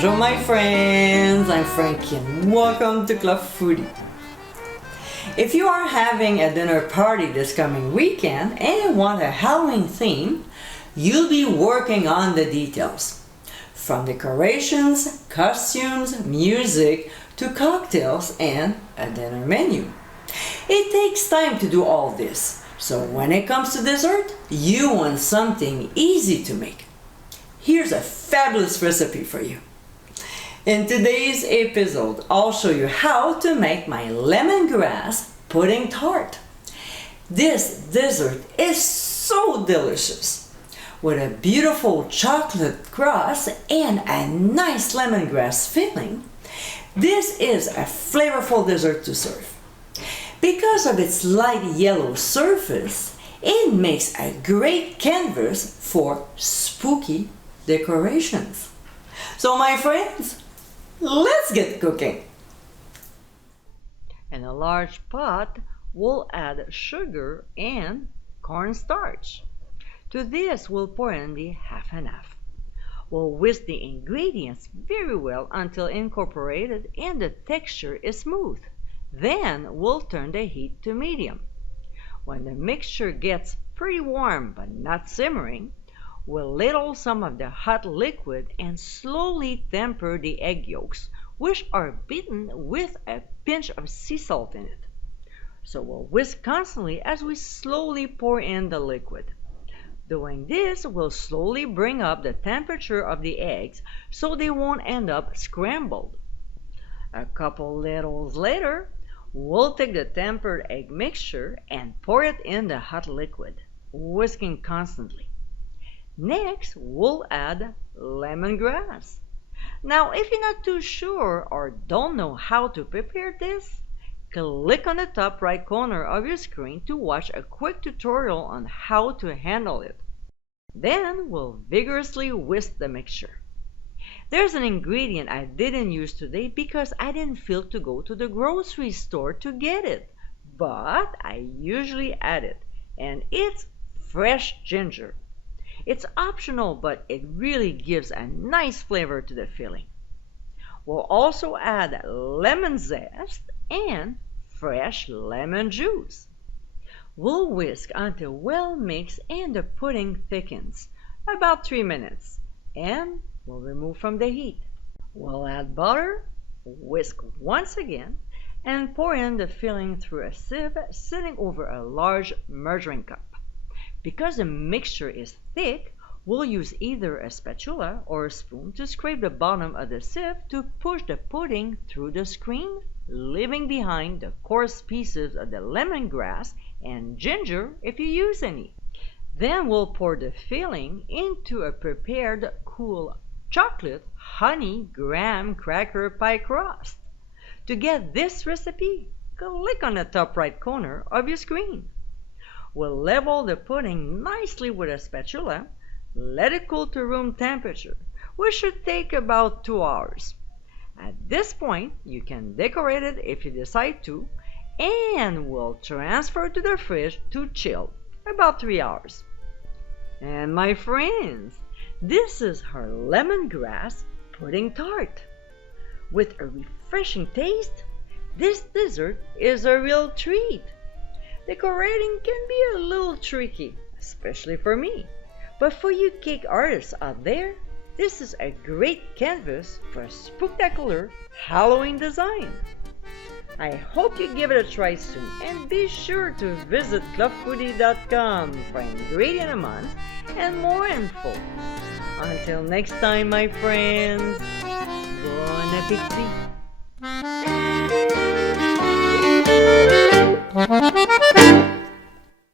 Bonjour my friends, I'm Frankie and welcome to Club Foodie. If you are having a dinner party this coming weekend and want a Halloween theme, you'll be working on the details. From decorations, costumes, music, to cocktails and a dinner menu. It takes time to do all this, so when it comes to dessert, you want something easy to make. Here's a fabulous recipe for you. In today's episode, I'll show you how to make my lemongrass pudding tart. This dessert is so delicious. With a beautiful chocolate crust and a nice lemongrass filling, this is a flavorful dessert to serve. Because of its light yellow surface, it makes a great canvas for spooky decorations. So my friends, let's get cooking. In a large pot, we'll add sugar and cornstarch. To this, we'll pour in the half and half. We'll whisk the ingredients very well until incorporated and the texture is smooth. Then we'll turn the heat to medium. When the mixture gets pretty warm but not simmering, we'll ladle some of the hot liquid and slowly temper the egg yolks, which are beaten with a pinch of sea salt in it. So we'll whisk constantly as we slowly pour in the liquid. Doing this will slowly bring up the temperature of the eggs so they won't end up scrambled. A couple ladles later, we'll take the tempered egg mixture and pour it in the hot liquid, whisking constantly. Next, we'll add lemongrass. Now, if you're not too sure or don't know how to prepare this, click on the top right corner of your screen to watch a quick tutorial on how to handle it. Then, we'll vigorously whisk the mixture. There's an ingredient I didn't use today because I didn't feel to go to the grocery store to get it, but I usually add it, and it's fresh ginger. It's optional, but it really gives a nice flavor to the filling. We'll also add lemon zest and fresh lemon juice. We'll whisk until well mixed and the pudding thickens, about 3 minutes, and we'll remove from the heat. We'll add butter, whisk once again, and pour in the filling through a sieve sitting over a large measuring cup. Because the mixture is thick, we'll use either a spatula or a spoon to scrape the bottom of the sieve to push the pudding through the screen, leaving behind the coarse pieces of the lemongrass and ginger if you use any. Then we'll pour the filling into a prepared cool chocolate honey graham cracker pie crust. To get this recipe, click on the top right corner of your screen. We'll level the pudding nicely with a spatula, let it cool to room temperature, which should take about 2 hours. At this point, you can decorate it if you decide to, and we'll transfer to the fridge to chill, about 3 hours. And my friends, this is her lemongrass pudding tart. With a refreshing taste, this dessert is a real treat. Decorating can be a little tricky, especially for me. But for you cake artists out there, this is a great canvas for a spectacular Halloween design. I hope you give it a try soon, and be sure to visit clubfoodie.com for ingredient amounts and more info. Until next time, my friends, bon appétit!